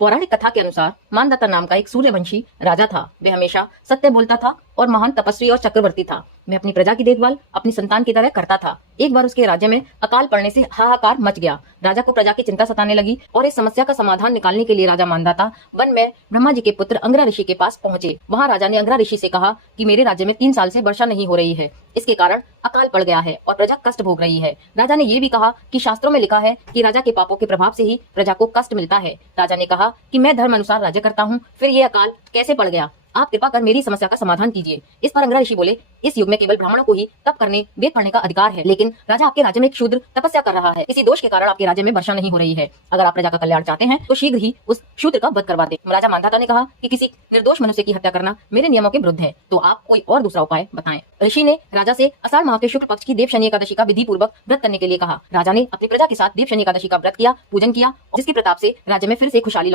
पौराणिक कथा के अनुसार मानदाता नाम का एक सूर्यवंशी राजा था। वह हमेशा सत्य बोलता था और महान तपस्वी और चक्रवर्ती था। वह अपनी प्रजा की देखभाल अपनी संतान की तरह करता था। एक बार उसके राज्य में अकाल पड़ने से हाहाकार मच गया। राजा को प्रजा की चिंता सताने लगी और इस समस्या का समाधान निकालने के लिए राजा मानदाता वन में ब्रह्मा जी के पुत्र अंगिरा ऋषि के पास पहुंचे। वहां राजा ने अंगिरा ऋषि से कहा कि मेरे राज्य में 3 साल से वर्षा नहीं हो रही है, इसके कारण अकाल पड़ गया है और प्रजा कष्ट भोग रही है। राजा ने ये भी कहा कि शास्त्रों में लिखा है कि राजा के पापों के प्रभाव से ही प्रजा को कष्ट मिलता है। राजा ने कहा कि मैं धर्म अनुसार राज्य करता हूँ, फिर ये अकाल कैसे पड़ गया? आप कृपा कर मेरी समस्या का समाधान कीजिए। इस पर अंगिरा ऋषि बोले, इस युग में केवल ब्राह्मणों को ही तप करने वेद पढ़ने का अधिकार है, लेकिन राजा आपके राज्य में एक शूद्र तपस्या कर रहा है। इसी दोष के कारण आपके राज्य में वर्षा नहीं हो रही है। अगर आप प्रजा का कल्याण चाहते हैं तो शीघ्र ही उस शूद्र का वध करवा दे। राजा मानदाता ने कहा कि किसी निर्दोष मनुष्य की हत्या करना मेरे नियमों के विरुद्ध है, तो आप कोई और दूसरा उपाय बताएं। ऋषि ने राजा से आषाढ़ माह के शुक्ल पक्ष की देव शनि एकादशी का विधि पूर्वक व्रत करने के लिए कहा। राजा ने अपनी प्रजा के साथ देव शनि एकादशी का व्रत किया, पूजन किया, जिसके प्रताप से राज्य में फिर से खुशहाली लौट